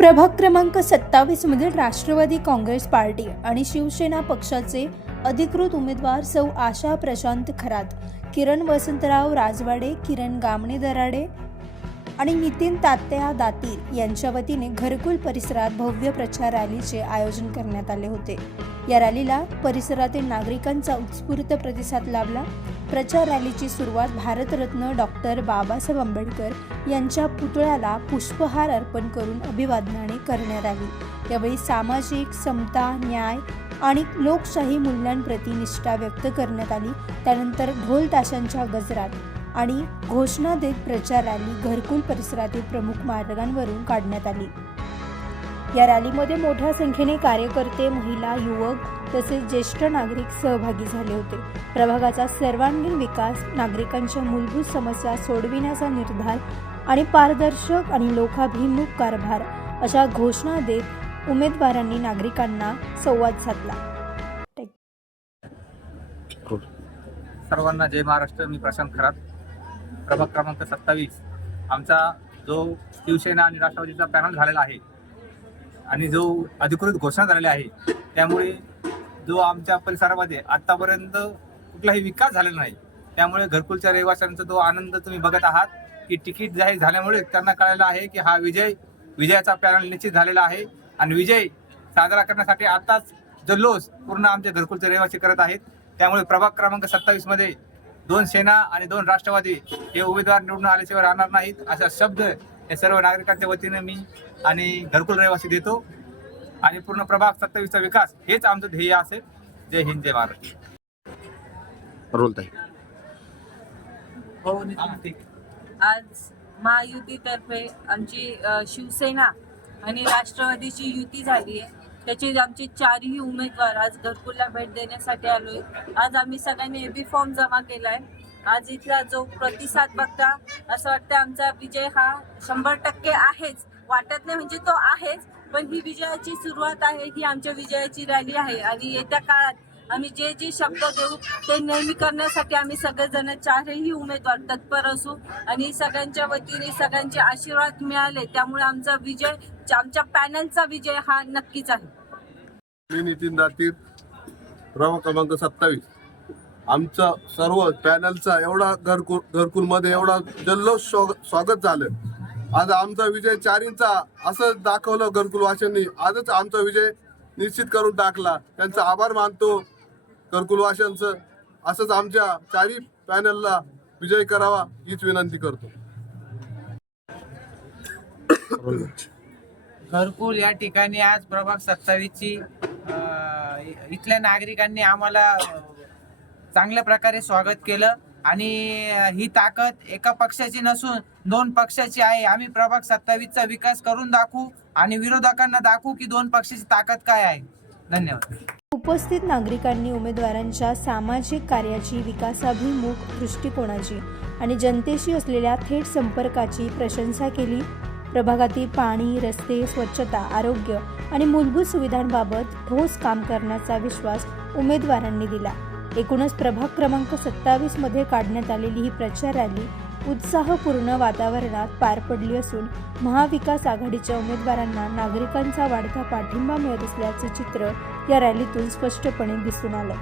प्रभाग क्रमांक सत्तावीसमधील राष्ट्रवादी काँग्रेस पार्टी आणि शिवसेना पक्षाचे अधिकृत उमेदवार सौ आशा प्रशांत खरात किरण वसंतराव राजवाडे किरण गामणे दराडे आणि नितीन तात्या दातीर यांच्या वतीने घरकुल परिसरात भव्य प्रचार रॅलीचे आयोजन करण्यात आले होते. या रॅलीला परिसरातील नागरिकांचा उत्स्फूर्त प्रतिसाद लाभला. प्रचार रॅलीची सुरुवात भारतरत्न डॉक्टर बाबासाहेब आंबेडकर यांच्या पुतळ्याला पुष्पहार अर्पण करून अभिवादनाने करण्यात आली. यावेळी सामाजिक समता न्याय आणि लोकशाही मूल्यांप्रती निष्ठा व्यक्त करण्यात आली. त्यानंतर ढोल ताशांच्या गजरात आणि घोषणा देत प्रचार रॅली घरकुल परिसरातील प्रमुख मार्गांवरून काढण्यात आली. या रॅलीमध्ये मोठ्या संख्येने कार्यकर्ते महिला युवक तसेच ज्येष्ठ नागरिक सहभागी झाले होते. प्रभागाचा सर्वांगीण विकास नागरिकांच्या मूलभूत समस्या सोडविण्याचा निर्धार आणि पारदर्शक आणि लोकाभिमुख कारभार अशा घोषणा देत उमेदवारांनी नागरिकांना संवाद साधला. सर्वांना जय महाराष्ट्र. मी प्रशांत खरात. प्रभाग क्रमांक सत्तावीस. आमचा जो शिवसेना आणि राष्ट्रवादीचा पॅनल झालेला आहे आणि जो अधिकृत घोषणा झालेली आहे त्यामुळे जो आमच्या परिसरामध्ये आत्तापर्यंत कुठलाही विकास झालेला नाही त्यामुळे घरकुलच्या रहिवाशांचा जो आनंद तुम्ही बघत आहात की तिकीट जाहीर झाल्यामुळे त्यांना कळायला आहे की हा विजय विजयाचा पॅनल निश्चित झालेला आहे आणि विजय साजरा करण्यासाठी आताच जल्लोष पूर्ण आमचे घरकुलचे रहिवासी करत आहेत. त्यामुळे प्रभाग क्रमांक सत्तावीसमध्ये दोन सेना आणि दोन राष्ट्रवादी हे उमेदवार निवडून आल्याशिवाय राहणार नाहीत. अशा शब्द हे सर्व नागरिकांच्या वतीने मी आणि घरकुल रहिवासी देतो. आणि पूर्ण प्रभाग सत्तावीसचा विकास हेच आमचं ध्येय असेल जय हिंद जय महाराष्ट्र रोलताई हो आज महायुतीतर्फे आमची शिवसेना आणि राष्ट्रवादीची युती झाली आहे. त्याची आमची चारही उमेदवार आज घरकुलला भेट देण्यासाठी आलोय. आज आम्ही सगळ्यांनी एबी फॉर्म जमा केलाय. आज इथला जो प्रतिसाद बघता असं वाटतं आमचा विजय हा शंभर टक्के आहेच. वाटत नाही म्हणजे तो आहेच पण ही विजयाची सुरुवात आहे ही आमच्या विजयाची रॅली आहे. आणि येत्या काळात आम्ही जे जे शब्द देऊ ते नेहमी करण्यासाठी आम्ही सगळेजण चारही उमेदवार तत्पर असू आणि सगळ्यांच्या वतीने सगळ्यांचे आशीर्वाद मिळाले त्यामुळे आमचा विजय आमच्या पॅनलचा विजय हा नक्कीच आहे. मी नितीन रातीर प्रभाग क्रमांक सत्तावीस. आमचा सर्व पॅनलचा एवढा घरकुल घरकुलमध्ये एवढा जल्लोष स्वागत झालं. आज आमचा विजय चारींचा असं दाखवलं घरकुल वाशांनी आजच आमचा विजय निश्चित करून टाकला. त्यांचा आभार मानतो. करकुलवाशांचं असंच आमच्या चारी पॅनलला विजय करावा हीच विनंती करतो. घरकुल या ठिकाणी आज प्रभाग सत्तावीसची इथल्या नागरिकांनी आम्हाला चांगल्या प्रकारे स्वागत केलं आणि ही ताकद एका पक्षाची नसून दोन पक्षाची आहे. आम्ही प्रभाग सत्तावीसचा विकास करून दाखवू आणि विरोधकांना दाखवू की दोन पक्षाची ताकद काय आहे. धन्यवाद. उपस्थित नागरिकांनी उमेदवारांच्या सामाजिक कार्याची विकासाभिमुख दृष्टिकोनाची आणि जनतेशी असलेल्या थेट संपर्काची प्रशंसा केली. प्रभागातील पाणी रस्ते स्वच्छता आरोग्य आणि मूलभूत सुविधांबाबत ठोस काम करण्याचा विश्वास उमेदवारांनी दिला. एकूणच प्रभाग क्रमांक सत्तावीसमध्ये काढण्यात आलेली ही प्रचार रॅली उत्साहपूर्ण वातावरणात पार पडली असून महाविकास आघाडीच्या उमेदवारांना नागरिकांचा वाढता पाठिंबा मिळत असल्याचे चित्र या रॅलीतून स्पष्टपणे दिसून आलं.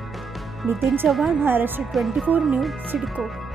Nitin Chavan Maharashtra twenty four news CIDCO.